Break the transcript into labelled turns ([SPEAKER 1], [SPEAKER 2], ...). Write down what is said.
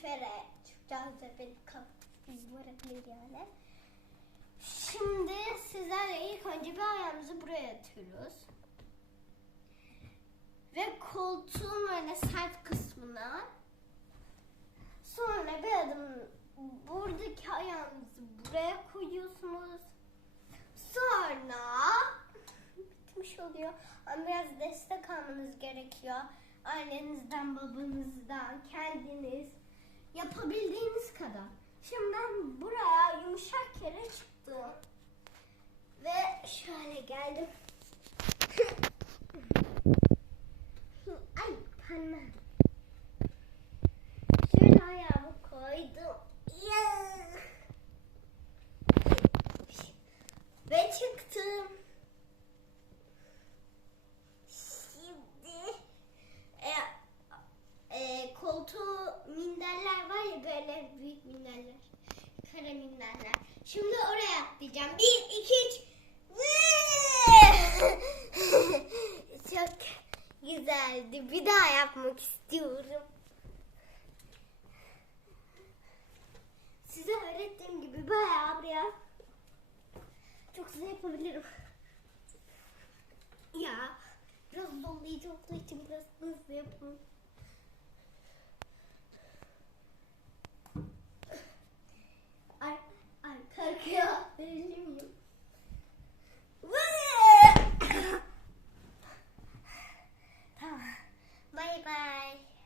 [SPEAKER 1] kere çıkacağız da bir vurabilir yani. Şimdi sizlerle ilk önce bir ayağımızı buraya atıyoruz. Ve koltuğun böyle sert kısmına sonra bir adım buradaki ayağınızı buraya koyuyorsunuz. Sonra bitmiş oluyor. Ama biraz destek almanız gerekiyor. Annenizden, babanızdan, kendiniz yapabildiğiniz kadar. Şimdi ben buraya yumuşak yere çıktım. Ve şöyle geldim. Ay parmağım. Şöyle ayağımı koydum. Ve çıktım. Minderler var ya böyle büyük minderler. Kara minderler. Şimdi oraya atlayacağım. Bir, iki, üç. Çok güzeldi. Bir daha yapmak istiyorum. Size öğrettiğim gibi bayağı buraya çok güzel yapabilirim. Ya biraz zorlayıcı olduğu için biraz hızlı yapın.